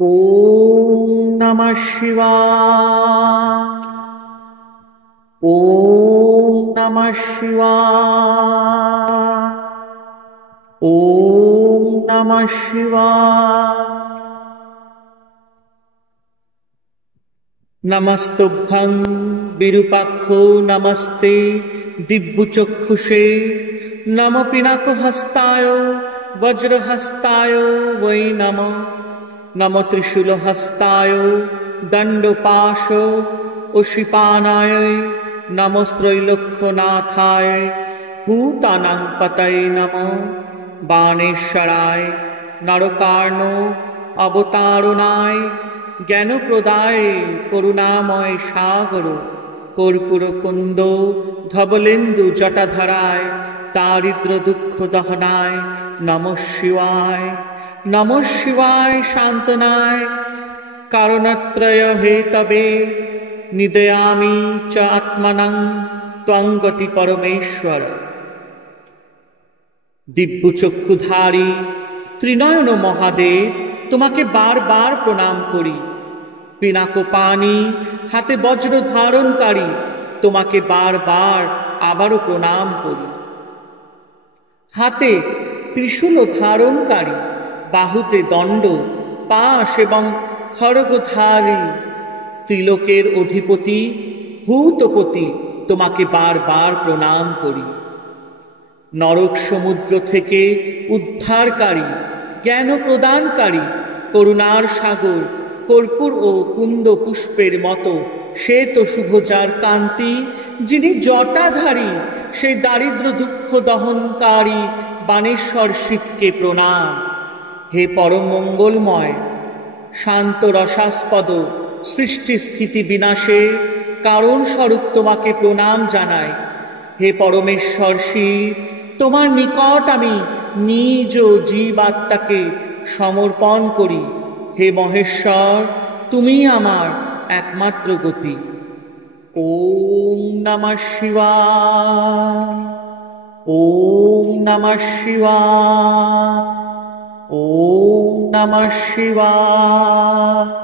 ॐ नमः शिवाय। ॐ नमः शिवाय। ॐ नमः शिवाय। नमस्तुभ्यं विरूपाक्षो नमस्ते दिव्यचक्षुषे नमो पिनाकहस्ताय वज्रहस्ताय वै नमः। नमो त्रिशूलहस्ताय दण्डपाश उशिपानाय नमस्त्रैलोक्यनाथाय भूतानां पतये नमः। बाणेश्वराय नरकार्ण अवतारणाय ज्ञानप्रदाय करुणामय सागर कर्पूरकुंड धवलेन्दु जटाधराय दारिद्र दुख दहनाय नमः शिवाय। नमः शिवाय शांतनाय कारणत्रय हेतवे निदयामि च आत्मनं त्वं गति परमेश्वर। दिव्य चक्षुधारी त्रिनयन महादेव তোমাকে বারবার প্রণাম করি। পিনাকপাণি হাতে বজ্র ধারণকারী তোমাকে বারবার আবারও প্রণাম করি। হাতে ত্রিশূল ধারণকারী বাহুতে দণ্ড পাশ এবং খড়গধারী ত্রিলোকের অধিপতি ভূতপতি তোমাকে বারবার প্রণাম করি। নরক সমুদ্র থেকে উদ্ধারকারী জ্ঞান প্রদানকারী করুণার সাগর কর্পূর ও কুন্দ পুষ্পের মতো শ্বেত শুভজার কান্তি যিনি জটাধারী সেই দারিদ্র দুঃখ দহনকারী বাণেশ্বর শিবকে প্রণাম। হে পরম মঙ্গলময় শান্ত রসাস্পদ সৃষ্টি স্থিতি বিনাশে কারণ স্বরূপ তোমাকে প্রণাম জানাই। হে পরমেশ্বর শিব তোমার নিকট আমি নিজ জীবাত্মাকে সমর্পণ করি। হে মহেশ্বর তুমি আমার একমাত্র গতি। ওম নমঃ শিবায়। ওম নমঃ শিবায়। ওম নমঃ শিবায়।